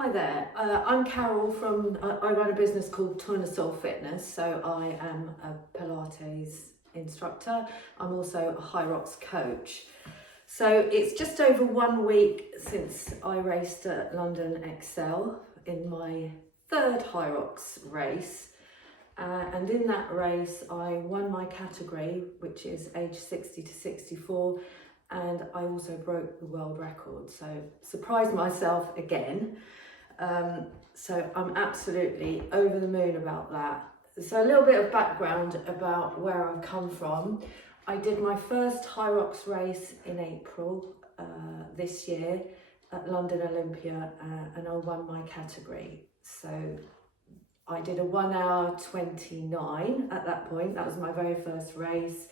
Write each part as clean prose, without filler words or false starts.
Hi there, I'm Carol I run a business called Soul Fitness, so I am a Pilates instructor. I'm also a Hyrox coach. So it's just over 1 week since I raced at London Excel in my third Hyrox race. And in that race, I won my category, which is age 60 to 64, and I also broke the world record. So surprised myself again. So I'm absolutely over the moon about that. So a little bit of background about where I've come from. I did my first Hyrox race in April this year at London Olympia, and I won my category. So I did a 1 hour 29 at that point. That was my very first race.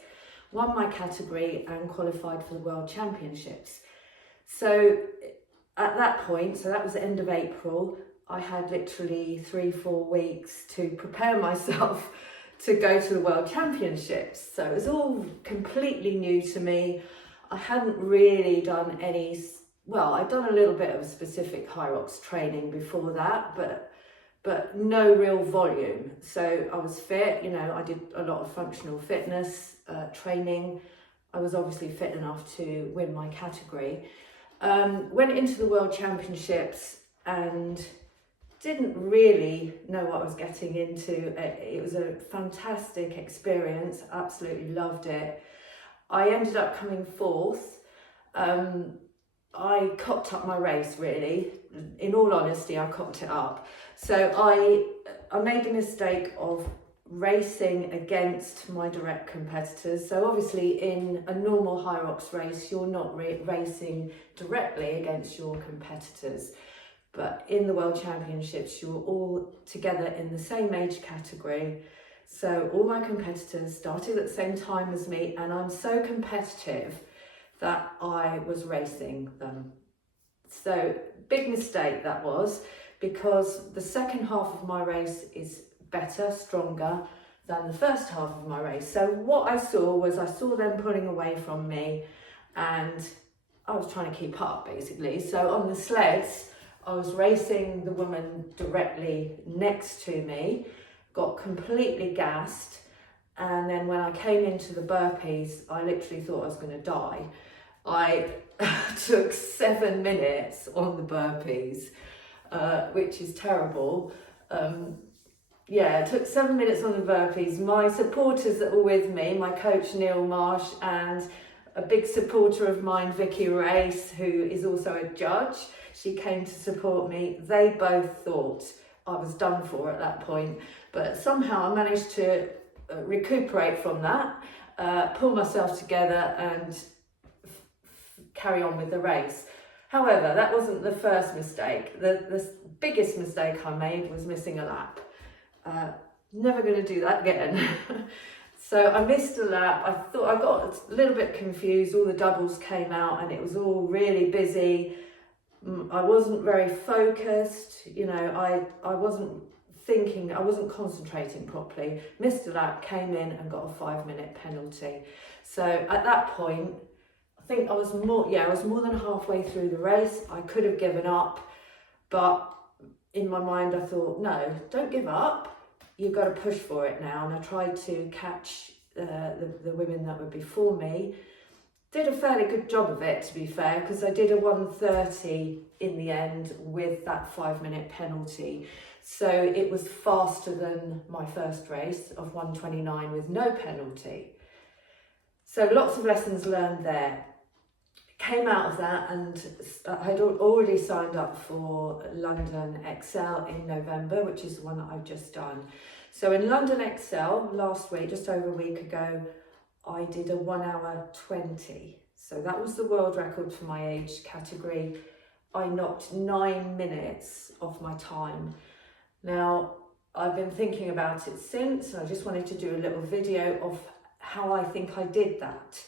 Won my category and qualified for the World Championships. So at that point, so that was the end of April, I had literally 3-4 weeks to prepare myself to go to the World Championships. So it was all completely new to me. I hadn't really done any, well, I'd done a little bit of specific Hyrox training before that, but no real volume. So I was fit, I did a lot of functional fitness training. I was obviously fit enough to win my category. Went into the World Championships and didn't really know what I was getting into. It was a fantastic experience, absolutely loved it. I ended up coming fourth. I cocked up my race, really. In all honesty, I cocked it up. So I made the mistake of racing against my direct competitors. So obviously in a normal Hyrox race, you're not racing directly against your competitors. But in the World Championships, you're all together in the same age category. So all my competitors started at the same time as me, and I'm so competitive that I was racing them. So big mistake that was, because the second half of my race is better, stronger than the first half of my race. So what I saw them pulling away from me, and I was trying to keep up basically. So on the sleds, I was racing the woman directly next to me, got completely gassed, and then when I came into the burpees, I literally thought I was going to die. I took 7 minutes on the burpees, which is terrible. It took 7 minutes on the burpees. My supporters that were with me, my coach Neil Marsh, and a big supporter of mine, Vicky Race, who is also a judge, she came to support me. They both thought I was done for at that point, but somehow I managed to recuperate from that, pull myself together and carry on with the race. However, that wasn't the first mistake. The biggest mistake I made was missing a lap. Never going to do that again. So I missed a lap. I got a little bit confused. All the doubles came out and it was all really busy. I wasn't very focused. I wasn't thinking, I wasn't concentrating properly. Missed a lap, came in and got a 5-minute penalty. So at that point, I think I was more than halfway through the race. I could have given up, but in my mind I thought, no, don't give up. You've got to push for it now. And I tried to catch the women that were before me. Did a fairly good job of it, to be fair, because I did a 1:30 in the end with that 5-minute penalty. So it was faster than my first race of 1:29 with no penalty. So lots of lessons learned there. Came out of that and I had already signed up for London Excel in November, which is the one that I've just done. So in London Excel last week, just over a week ago, I did a 1 hour 20. So that was the world record for my age category. I knocked 9 minutes off my time. Now, I've been thinking about it since, and I just wanted to do a little video of how I think I did that.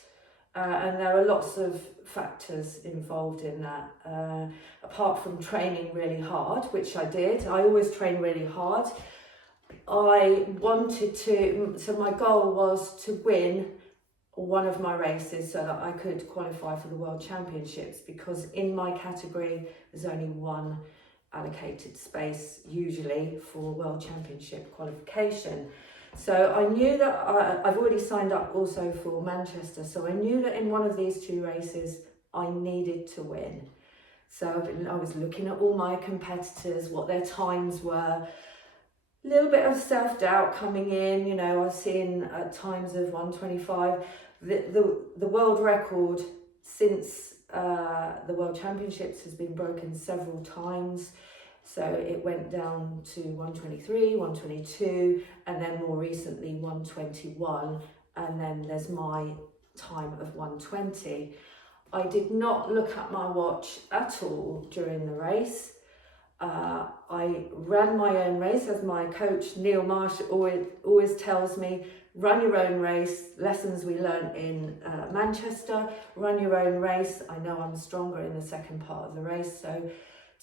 And there are lots of factors involved in that. Apart from training really hard, which I did. I always train really hard. I wanted to, so my goal was to win one of my races so that I could qualify for the World Championships, because in my category there's only one allocated space usually for World Championship qualification. So I knew that I've already signed up also for Manchester, so I knew that in one of these two races I needed to win. So I was looking at all my competitors, what their times were, a little bit of self-doubt coming in, you know, I was seeing times of 1:25. The world record since the World Championships has been broken several times. So it went down to 1:23, 1:22, and then more recently 1:21, and then there's my time of 1:20. I did not look at my watch at all during the race. I ran my own race, as my coach Neil Marsh always tells me, run your own race, lessons we learned in Manchester, run your own race. I know I'm stronger in the second part of the race, so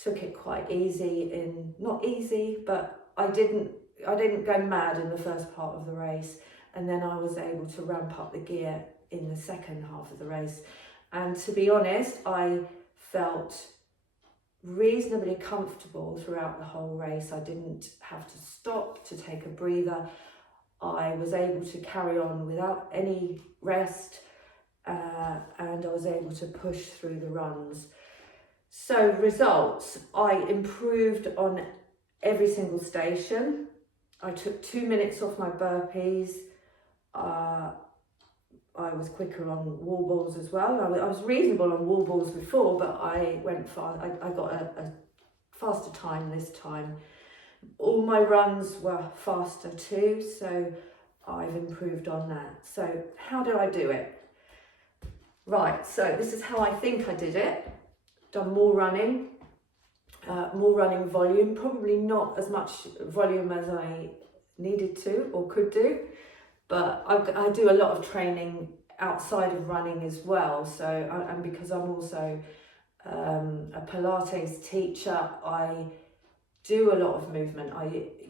took it quite easy, not easy, but I didn't go mad in the first part of the race, and then I was able to ramp up the gear in the second half of the race. And to be honest, I felt reasonably comfortable throughout the whole race. I didn't have to stop to take a breather. I was able to carry on without any rest, and I was able to push through the runs. So results, I improved on every single station. I took 2 minutes off my burpees. I was quicker on wall balls as well. I was reasonable on wall balls before, but I went far. I got a faster time this time. All my runs were faster too, so I've improved on that. So how do I do it? Right, so this is how I think I did it. Done more running volume, probably not as much volume as I needed to or could do, but I do a lot of training outside of running as well. So, and because I'm also a Pilates teacher, I do a lot of movement.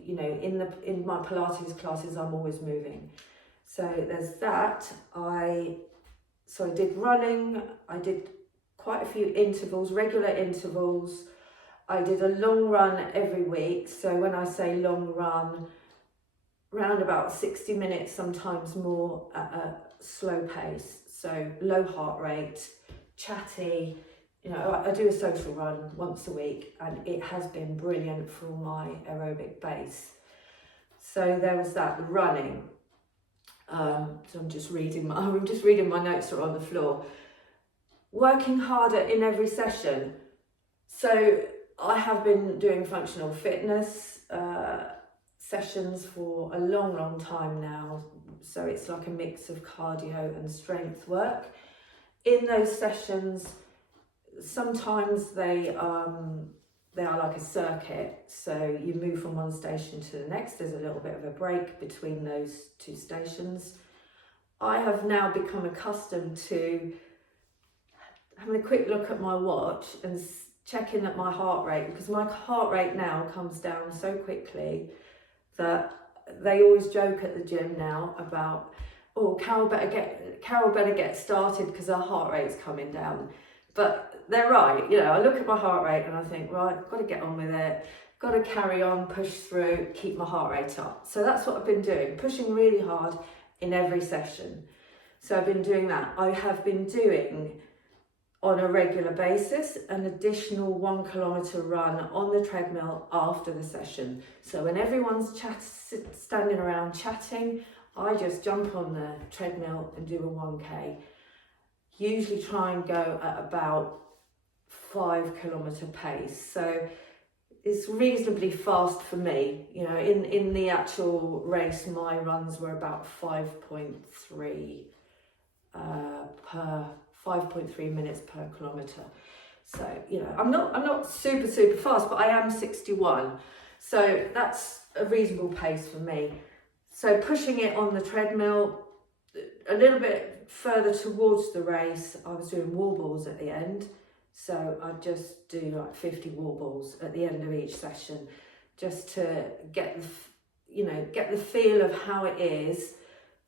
In my Pilates classes, I'm always moving. So there's that. I did running. I did quite a few intervals, regular intervals. I did a long run every week. So when I say long run, around about 60 minutes, sometimes more, at a slow pace. So low heart rate, chatty. You know, I do a social run once a week, and it has been brilliant for my aerobic base. So there was that running. So I'm just reading my notes are on the floor. Working harder in every session. So I have been doing functional fitness sessions for a long time now. So it's like a mix of cardio and strength work. In those sessions, sometimes they are like a circuit. So you move from one station to the next. There's a little bit of a break between those two stations. I have now become accustomed to having a quick look at my watch and checking at my heart rate, because my heart rate now comes down so quickly that they always joke at the gym now about, oh, Carol better get started because her heart rate's coming down. But they're right, you know, I look at my heart rate and I think, right, I've got to get on with it, got to carry on, push through, keep my heart rate up. So that's what I've been doing, pushing really hard in every session. So I've been doing that. I have been doing, on a regular basis, an additional 1 kilometre run on the treadmill after the session. So when everyone's standing around chatting, I just jump on the treadmill and do a 1K. Usually try and go at about 5 kilometre pace. So it's reasonably fast for me. You know, in the actual race, my runs were about 5.3 minutes per kilometre. So, you know, I'm not super fast, but I am 61. So that's a reasonable pace for me. So pushing it on the treadmill, a little bit further towards the race, I was doing wall balls at the end. So I'd just do like 50 wall balls at the end of each session, just to get the feel of how it is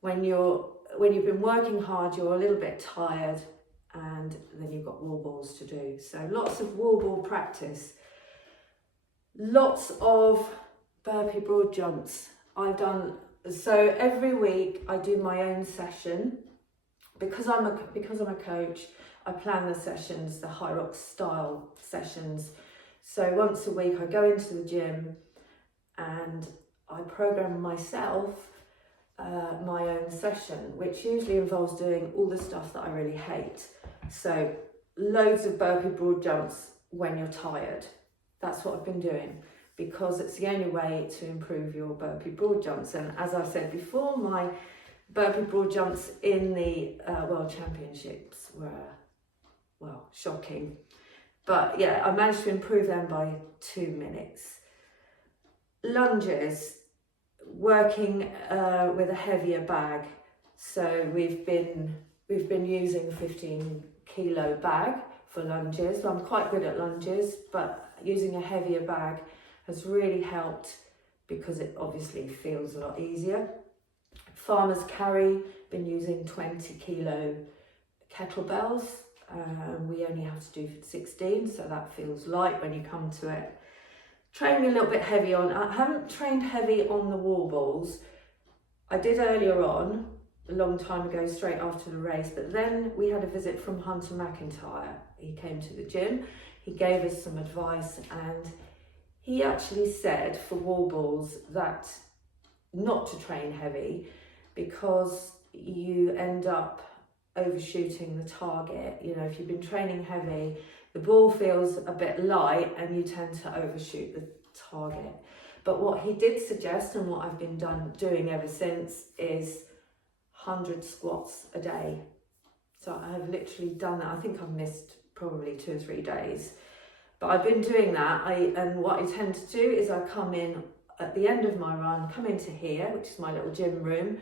when you've been working hard, you're a little bit tired, and then you've got wall balls to do. So lots of wall ball practice. Lots of burpee broad jumps. So every week I do my own session. Because I'm a coach, I plan the sessions, the Hyrox style sessions. So once a week I go into the gym and I program myself my own session, which usually involves doing all the stuff that I really hate. So loads of burpee broad jumps when you're tired. That's what I've been doing, because it's the only way to improve your burpee broad jumps. And as I said before, my burpee broad jumps in the World Championships were, well, shocking. But yeah, I managed to improve them by 2 minutes. Lunges, working with a heavier bag. So we've been using 15 kilo bag for lunges. So I'm quite good at lunges, but using a heavier bag has really helped because it obviously feels a lot easier. Farmer's carry, been using 20 kilo kettlebells. We only have to do 16, so that feels light when you come to it. Training a little bit heavy on, I haven't trained heavy on the wall balls. I did earlier on, a long time ago, straight after the race, but then we had a visit from Hunter McIntyre. He came to the gym, he gave us some advice, and he actually said for wall balls that not to train heavy because you end up overshooting the target. You know, if you've been training heavy, the ball feels a bit light and you tend to overshoot the target. But what he did suggest, and what I've been doing ever since, is 100 squats a day. So I have literally done that. I think I've missed probably 2 or 3 days, but I've been doing that. And what I tend to do is I come in at the end of my run, come into here, which is my little gym room,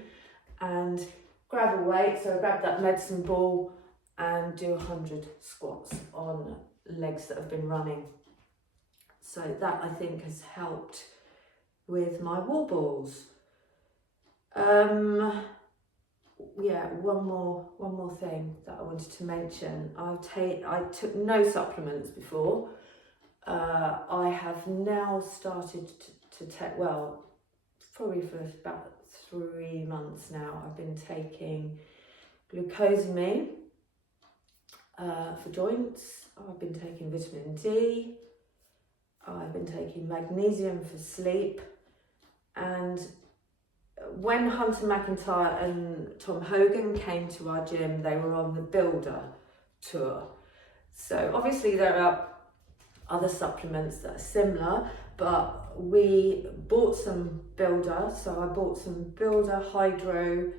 and grab a weight. So I grab that medicine ball and do 100 squats on legs that have been running. So that, I think, has helped with my wall balls. Yeah, one more thing that I wanted to mention. I took no supplements before. I have now started to take, well, probably for about 3 months now, I've been taking glucosamine for joints. I've been taking vitamin D. I've been taking magnesium for sleep. And when Hunter McIntyre and Tom Hogan came to our gym, they were on the Builder tour. So obviously there are other supplements that are similar, but we bought some Builder. So I bought some Builder Hydro.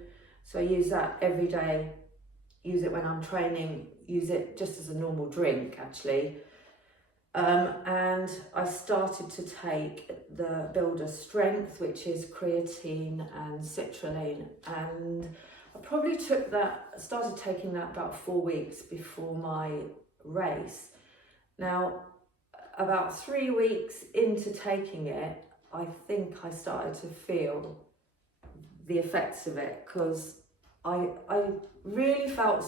So I use that every day, use it when I'm training, use it just as a normal drink actually. And I started to take the Builder Strength, which is creatine and citrulline, and I probably started taking that about 4 weeks before my race. Now, about 3 weeks into taking it, I think I started to feel the effects of it, because I really felt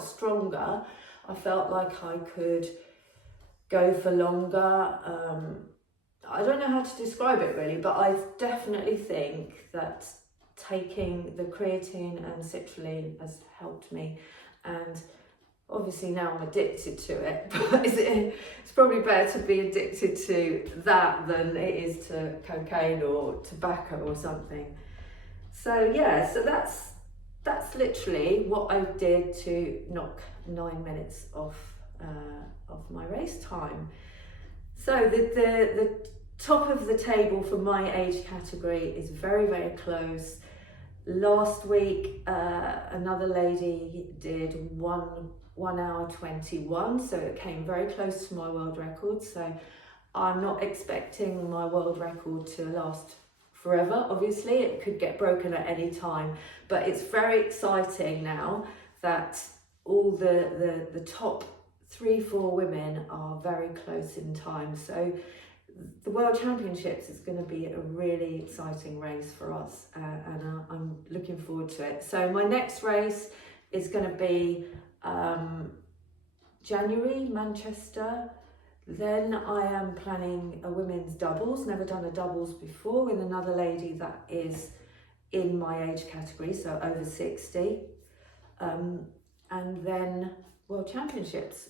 stronger. I felt like I could go for longer. I don't know how to describe it really, but I definitely think that taking the creatine and citrulline has helped me, and obviously now I'm addicted to it, but it's probably better to be addicted to that than it is to cocaine or tobacco or something. So yeah, so that's literally what I did to knock 9 minutes off my race time. So the top of the table for my age category is very, very close. Last week, another lady did 1 hour 21, so it came very close to my world record. So I'm not expecting my world record to last forever. Obviously, it could get broken at any time, but it's very exciting now that all the top 3-4 women are very close in time. So the World Championships is going to be a really exciting race for us, and I'm looking forward to it. So my next race is going to be January, Manchester. Then I am planning a women's doubles, never done a doubles before, with another lady that is in my age category, so over 60. And then World Championships.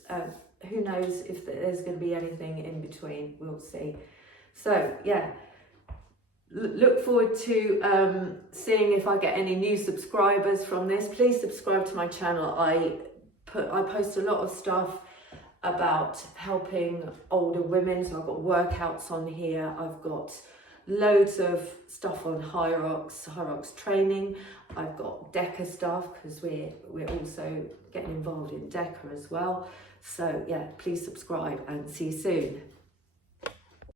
Who knows if there's going to be anything in between, we'll see. So yeah, look forward to seeing if I get any new subscribers from this. Please subscribe to my channel. I post a lot of stuff about helping older women, so I've got workouts on here, I've got loads of stuff on Hyrox training, I've got DECA stuff because we're also getting involved in DECA as well. So yeah, please subscribe and see you soon.